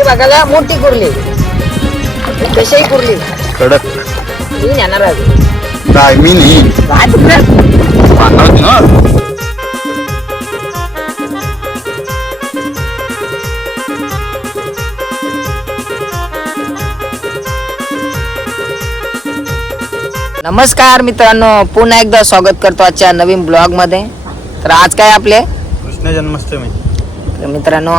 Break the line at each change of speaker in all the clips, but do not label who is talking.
कुर्ली बघायला मोठी कुर्ली. कशाही कुर्ली?
कडक.
मी नेणार आहे.
काय मी नाही.
काय तिकडं?
पाहणार होती ना
नमस्कार मित्रांनो पुन्हा एकदा स्वागत करतो आजच्या नवीन ब्लॉगमध्ये तर आज काय आपले?
कृष्ण जन्माष्टमी.
तर मित्रांनो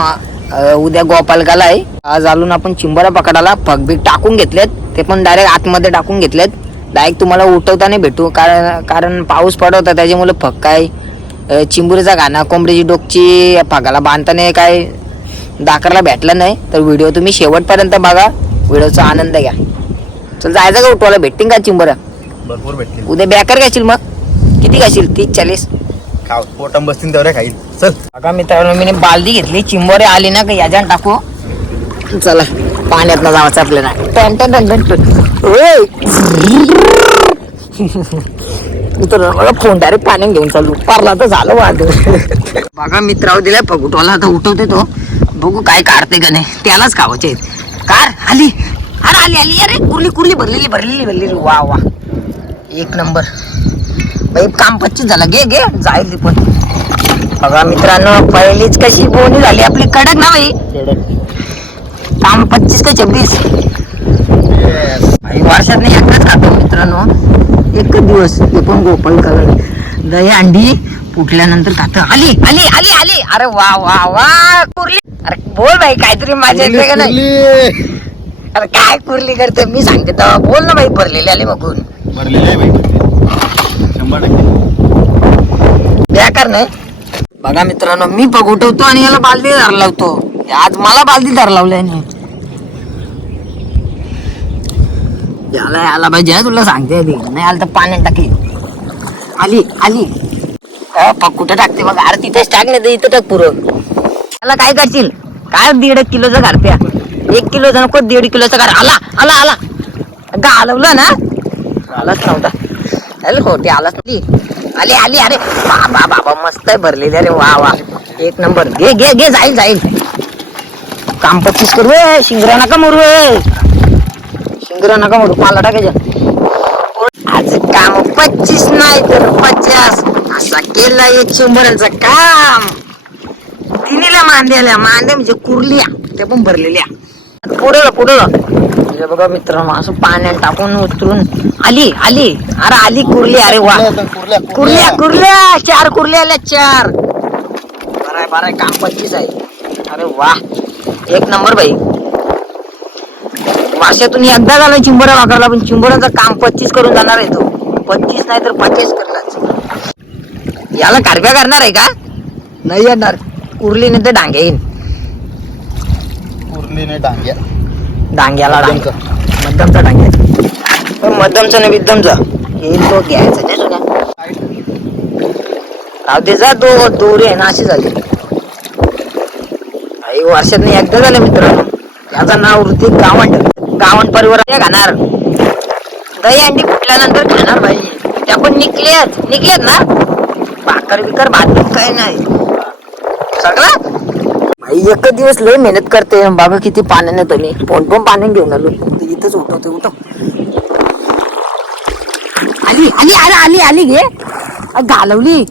उद्या गोपालकाला आहे आज आलून आपण चिंबरा पकडाला फगबीक टाकून घेतलेत. ते पण डायरेक्ट आतमध्ये टाकून घेतलेत. डायरेक्ट तुम्हाला उठवताना भेटू. कारण कारण पाऊस पडत होता त्याच्यामुळे फग काय चिंबुरीचा गाणा कोंबडीची डोकची फगाला बांधताना काय दाखरला भेटलं नाही. तर व्हिडिओ तुम्ही शेवटपर्यंत बघा. व्हिडिओचा आनंद घ्या. चल जायचं का उठवायला? भेटतील का चिंबरा?
भरपूर भेटतील.
उद्या बॅकर घ्याशील मग? किती घ्याशील तीस चाळीस?
खाव. पोटम बसतील तेवढ्या खाईल. चल.
बघा मित्रांनो मी बालदी घेतली. चिंबोरे आली ना का याच्यात टाकू. चला पाण्यात ना जावाचं आपल्याला टन टन टन टन टन. मित्रांनो बघा फोन डायरेक्ट पाण्यात घेऊन चालू पारला तर झालं वाद. बघा मित्रावर दिलाय पगुटवाला. आता उठवते तो. बघू काय काढते का नाही. त्यालाच खावायचे कार आली. अरे आली आली. अरे कुर्ली कुर्ली भरलेली भरलेली भरलेली. वा वा. एक नंबर. बाई काम पच्चीस झालं. घे घे. जाईल पण. बघा मित्रांनो पहिलीच कशी बोनी झाली आपली. कडक ना बाई. काम पच्चीस का छब्बीस वर्षात नाही एकदाच खातो मित्रांनो. एकच दिवस. ते पण गोपाल कलर दही अंडी फुटल्यानंतर खात. आली आली आली आली. अरे वा वा वा. कुर्ली. अरे बोल भाई काहीतरी माझ्या येते का नाही? अरे काय कुर्ली करते? मी सांगते. तेव्हा बोल ना भाई भरलेली आली बघून.
भरलेले आहे शंभर टक्के.
बेकार नाही. बघा मित्रांनो मी पग उठवतो आणि याला बालदी धार लावतो. आज मला बालदी धार लावलाय नाही याला याला पाहिजे तुला सांगते आधी. नाही आलं तर पाण्यात टाकली आली आली. अ, पग कुठं टाकते बघ. अरे तिथेच टाक नाही तर इथं टाक पुरं. याला काय करशील? काय दीड एक किलोचं घालत्या एक किलो नको दीड किलोचा घाल आला आला आला. गालवलं ना? आलाच नव्हता अरे ते आलाच नाही आली आली अरे. बाबा बाबा मस्त आहे भरलेली अरे वा वा. एक नंबर. घे घे घे जाईल जाईल. काम पच्चीस करू शिंगरा नका मरू शिंगरा नका मरू पाला टाकायचं. आज काम पच्चीस नाही तर पचास. असा केला एक शंभराचं काम. तिन्हीला मांद्याला मांद्या म्हणजे कुरल्या. त्या पण भरलेल्या. पुढे पुढे म्हणजे बघा मित्रांनो असं पाण्यात टाकून उतरून. आली आली. अरे आली कुर्ली अरे वा. कुर्ल्या कुर्ल्या चार कुर्ल्या आल्या चार. बरं आहे बरं आहे. काम पच्चीस आहे. अरे वा. एक नंबर बाई. वर्षातून एकदा झालं चिंबोरा वापरला पण चिंबोराचं काम पच्चीस करून जाणार आहे तो. पच्चीस नाही तर पच्चीस करलाच याला कारव्या करणार आहे का? नाही येणार. कुर्ली नाही तर डांगे येईन
उरली नाही डांग्या
डांग्याला डांग्या
मध्यमचा.
डांग्या पण मध्यमचा नाही विद्धमचा येईल तो घ्यायचा नाही राहू दे जा दो दोरी आहे ना अशी झाली. काही वर्षात नाही एकदा झालं मित्रांनो. त्याचं नाव ऋतिक गावंड. गावंड परिवार खाणार दही अंडी फुटल्यानंतर खाणार भाई त्या पण निघल्यात निघल्यात ना? भाकर बिकर भात काही नाही. सगळं? एकच दिवस लय मेहनत करते. बाबा किती पाण्याने तुम्ही पोन पण पाण्याने घेऊन आलो. इथंच उठवते उठव. आली आली आली आली आली घे. घालवली.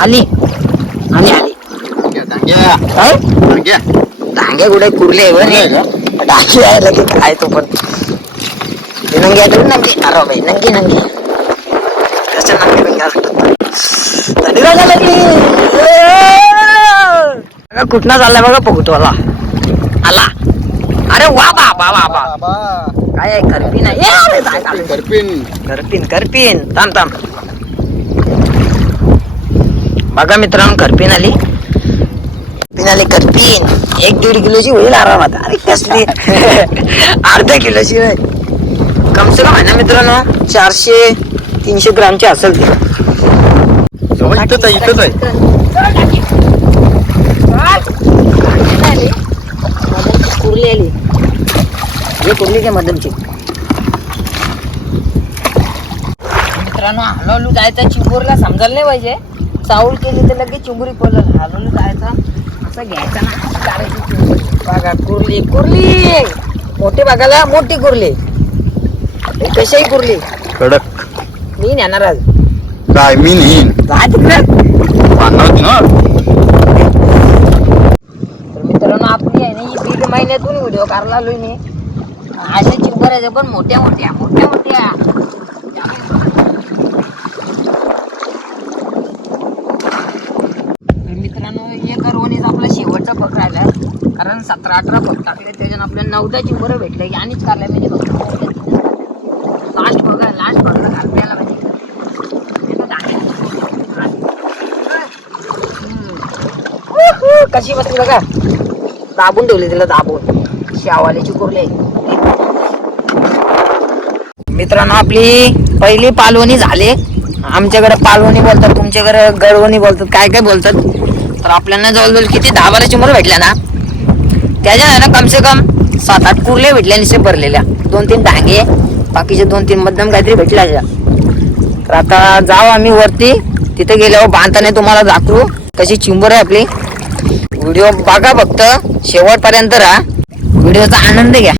आली. आली आली.
डांग्या
डांगे कुठे कुर्ले डांगे आहे लगे काय तो पण. नंगी आहे नंगी. अरे बाई नंगी नंगी. कसं नंगी नंगी असतात बघा कुठनं चाललाय बघा पगुतवाला. आला. अरे वा बा बा बा बा
बाबा
काय करपीन आहे. ए, अरे काय चालू
करपिन.
करपीन करपीन. थांब थांब. बघा मित्रांनो करपीन आली. करपीन आली करपीन. एक दीड किलोची होईल आरामात. अरे कसली? अर्धा किलोची होय कम से कम आहे ना मित्रांनो? चारशे तीनशे ग्रामची असेल ती.
इथंच आहे इथंच आहे
कुर्ली आली हे कुर्ली काय मदनची. मित्रांनो हळूहळू जायचं चिंबूरला समजायला नाही पाहिजे. चावल केली तर लगेच चिंबुरी पडलं हलवून जायचं. असं घ्यायचं ना असं काढायची चिंबुरी बघा कुर्ली कुर्ली! मोठी बघायला मोठी कुर्ली. हे कशाही कुर्ली?
कडक.
मी नेणार आज.
काय मी नाही.
जा तिकडं.
ना?
तर मित्रांनो आपली आहे ना ही दीड महिन्यातून व्हिडिओ काढला आलोय मी. अशा चिंबऱ्याच्या पण मोठ्या मोठ्या मोठ्या मोठ्या. मित्रांनो हे करवणीच आपला शेवटचा पक राहिला. कारण सतरा अठरा पक टाकले त्याच्यानं आपल्याला नवदा चिंबर भेटले. यानेच काढल्या म्हणजे लास्ट बघा लास्ट बघा घालण्याला पाहिजे. कशी बसली बघा. दाबून ठेवली तिला दाबून. शावालीची चिकुरले. मित्रांनो आपली पहिली पालवणी झाली. आमच्याकडे पालवणी बोलतात तुमच्याकडे गळवणी बोलतात काय काय बोलतात? तर आपल्याला जवळजवळ किती दहा बारा चिमर भेटल्या ना? त्याच्या आहे ना कमसे कम सात आठ कुर्ले भेटल्या निश्चित भरलेल्या. दोन तीन डांगे बाकीचे दोन तीन मध्यम काहीतरी भेटल्या अशा. तर आता जाऊ आम्ही वरती. तिथे गेल्यावर बांधताना तुम्हाला दाखवू कशी चिंबर आहे आपली. व्हिडिओ बघा फक्त शेवटपर्यंत राहा. व्हिडिओचा आनंद घ्या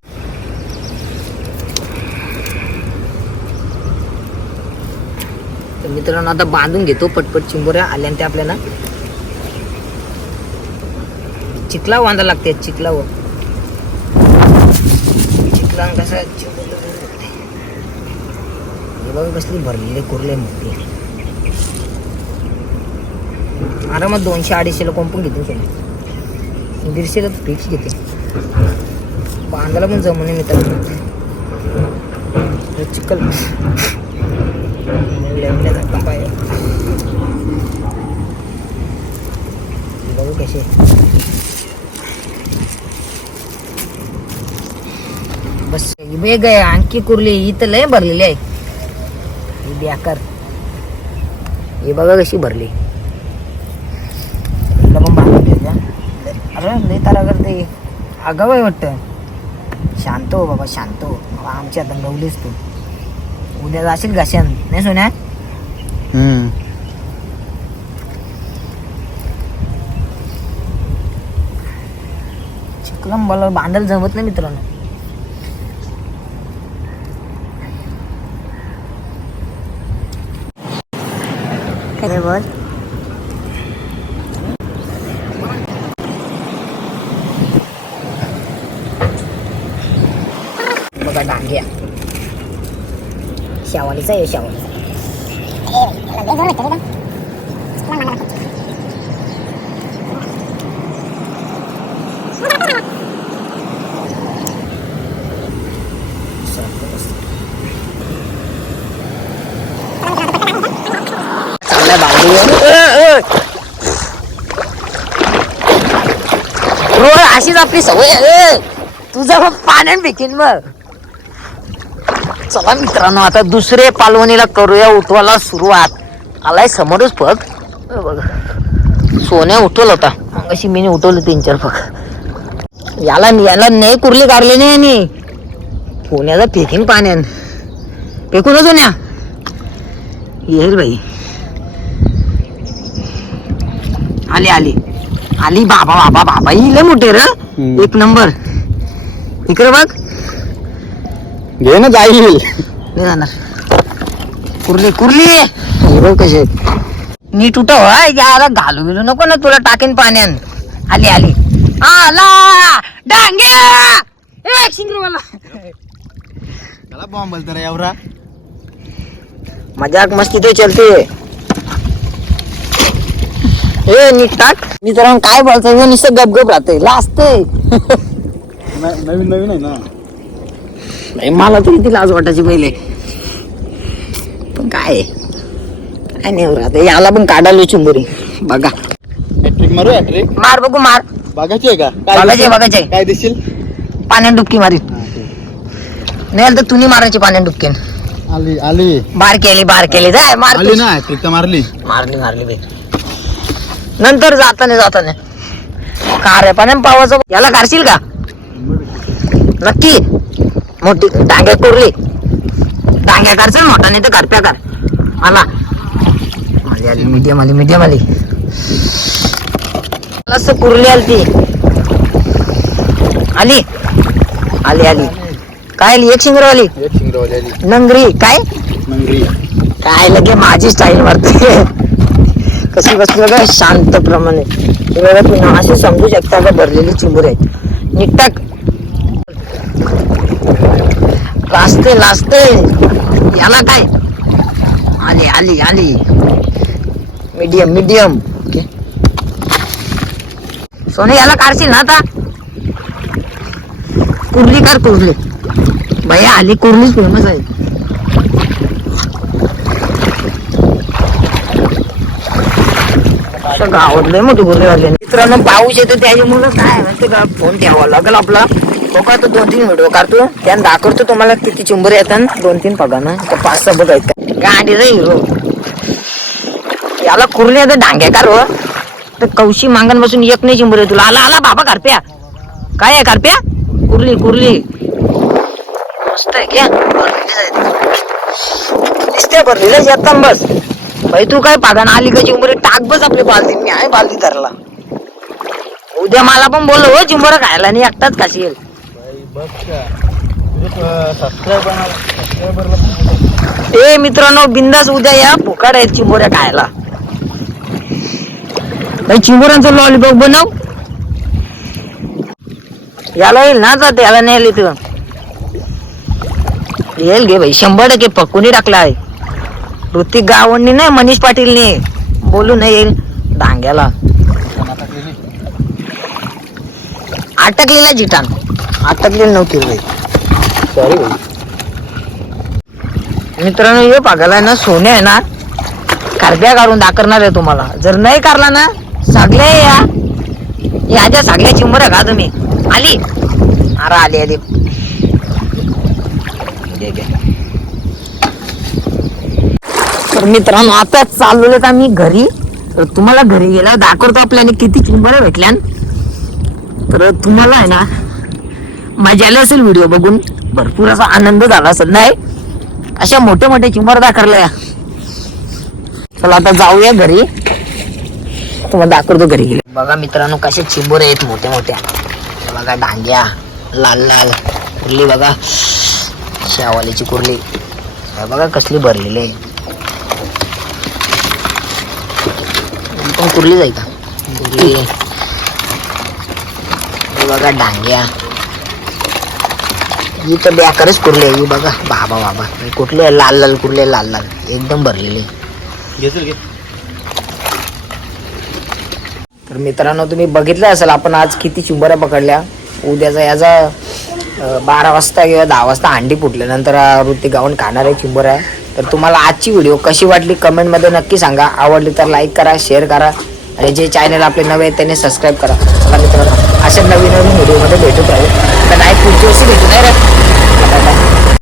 तर मित्रांनो आता बांधून घेतो पटपट चिंबोऱ्या आल्या आणि त्या आपल्याला चिखला बांधा लागते चिखलावर. चिखला कसं चिंबोरं कसली भरलेले कुरले मोठी. आरामात दोनशे अडीचशेला कोंपून घेतो सोडून दीडशेला तर फिक्स घेते. बांधायला पण जमून मित्रांनो. चिखल. लेमण्याचा कंप आहे बघू कसे बस बेग आहे आणखी कुर्ली ही तर लय भरलेली आहे. ही बेकार ही बघा कशी भरली. अरे लय तारा करते आगाव आहे वाटतं. शांत हो बाबा शांत हो. बाबा आमच्या आता गवलीस तू. उद्या जाशील घाशान. नाही सोन्या?
हम्म.
चिकला मला बांधायला जमत नाही मित्रांनो. काय बोल बघा डांग्या. शावालीचा आहे शावाली चांगल्या बांधली रोज अशीच आपली सवय आहे तुझा मग पाण्यात फेकीन मग चला मित्रांनो आता दुसरे पालवणीला करूया उठवायला सुरुवात. आलाय समोरच पग बघ. सोन्या उठवलं होता. अशी मी उठवलं तीन चार पग याला याला नाही कुर्ली काढले नाही आणि पुण्याचा फेकीन पाण्यान. फेकून सोन्या. येईल बाई. आली आली. आली बाबा बाबा बाबा. लय मोठे र. एक नंबर. इकडे बघ.
घे ना जाईल
नाही जाणार. कुर्ली कुर्ली. हे बघ कसे नीट उठव हा याला घालू बिलू नको ना तुला टाकेन पाण्यान. आली आली. आला!
बॉम्ब एवढा
मजाक मस्ती तो चलते. ए नीट टाक. मी जरा काय बोलतो नुसतं गपगप राहते लाजते
नवीन नवीन आहे ना?
नाही मला तरी ती लाज वाटायची पहिले. पण काय? काय नाही राहत याला पण काढायला चिंबुरी. बघा.
हॅट्रिक मारू हॅट्रिक
मार बघू मार.
बघायची आहे का?
बघायची.
काय दिसेल?
पाण्यात डुबकी मारी. नाही तर तुम्ही मारायची पाण्यात डुबकीन
आली आली.
बार केली बार केली. जाय मार
आली ना हॅट्रिक तर मारली.
मारली मारली नंतर जाताना जाताना. का रे पाण्यात पावाचं याला काढशील का? नक्की. मोठी डांग्या कोरली. डांग्या करशील मोठा नाही तर करप्या कर. मला आली आली मीडियम आली मीडियम आली. असं कुरली आली ती? आली. आली आली. काय आली? एक शिंगरवाली
आली.
नंगरी. काय?
मंगरी
काय लगे माझी स्टाईल मारते कशी बसली बघा शांत प्रमाणे. बघा तुम्ही असे समजू शकता का भरलेली चिंबूर आहे निकटाक लाजते लाजते याला काय? आली आली आली. मीडियम मीडियम सोने याला काढशील ना आता? कुर्ली कर कुर्ली. भैया आली कुर्लीच फेमस आहे. असं गावात लय मोठी गुरले वाटले मित्रांनो पाऊस येतो त्याच्यामुळे काय? माहिती का फोन ठेवावा लागेल आपला. बघा तो दोन तीन व्हिडिओ काढतो. त्यानं दाखवतो तुम्हाला किती चिंबर येतात. दोन तीन पगा ना. पाच सहा बघा गाडी रे हिरो याला कुरले तर डांगे कार हो तर कौशी मांगण बसून एक नाही चिंबर तुला. आला आला बाबा कारप्या काय आहे कारप्या कुर्ली कुर्ली. मस्त आहे क्या दिसते भरलेलं येतात बस. भाई तू काय पागा आली का चिंबरे टाक बस आपली बालदी. मी आहे बालदी धरला. उद्या मला पण बोल हो चिंबर खायला. नाही एकटाच खाशील. ए मित्रांनो बिंदास उद्या या. फुकाड आहेत चिंबोऱ्या खायला. चिंबोऱ्यांचं लॉलीपॉप बनव. याला येईल ना जात याला नाही येईल इथं. येईल घे भाई शंभर टक्के पकूनही टाकला आहे ऋतिक गावंनी नाही मनीष पाटीलने. बोलू नाही येईल. डांग्याला अटकलेला जिटान अटकलेली नव्हती रे. सॉरी भाई मित्रांनो हे पागाला ना सोने आहे ना कारब्या काढून दाखवणार आहे तुम्हाला. जर नाही काढला ना सगळ्या या. याच्या सगळ्या चिंबऱ्या का तुम्ही? आली. अरे आली आली. तर मित्रांनो आता चाललोय आम्ही घरी. तर तुम्हाला घरी गेल्यावर दाखवतो आपल्याला किती चिंबऱ्या भेटल्या तर तुम्हाला आहे ना मजा आली असेल व्हिडिओ बघून. भरपूर असा आनंद झाला असेल नाही? अशा मोठ्या मोठ्या चिंबर दाखवल्या चला आता जाऊया घरी. तुम्हाला दाखवतो घरी गेले बघा मित्रांनो कसे चिंबोर आहेत मोठ्या मोठ्या बघा डांग्या लाल लाल. कुर्ली बघा. शेवाल्याची कुर्ली. बघा कसली भरलेली आहे. पण कुर्ली जाईल का? कुर्ली. बघा डांग्या. ही तर बेकारच कुर्ली आहे ही बघा. बाबा बाबा. कुठली? आहे? लाल लाल कुर्ली आहे, लाल लाल. एकदम भरलेली. आहे. तर मित्रांनो तुम्ही बघितलं असेल आपण आज किती चिंबऱ्या पकडल्या. उद्याचा याचा बारा वाजता किंवा दहा वाजता अंडी फुटल्यानंतर वृत्ती गावून खाणार आहे. चिंबऱ्या तर तुम्हाला आजची व्हिडिओ कशी वाटली कमेंटमध्ये नक्की सांगा. आवडली तर लाईक करा शेअर करा. आणि जे चॅनल आपले नवे आहेत त्यांनी सबस्क्राईब करा. मित्रांनो. अशा नवीन नवीन व्हिडिओमध्ये भेटत राहू तर नाही पुढच्या वर्षी भेटू. नाही रे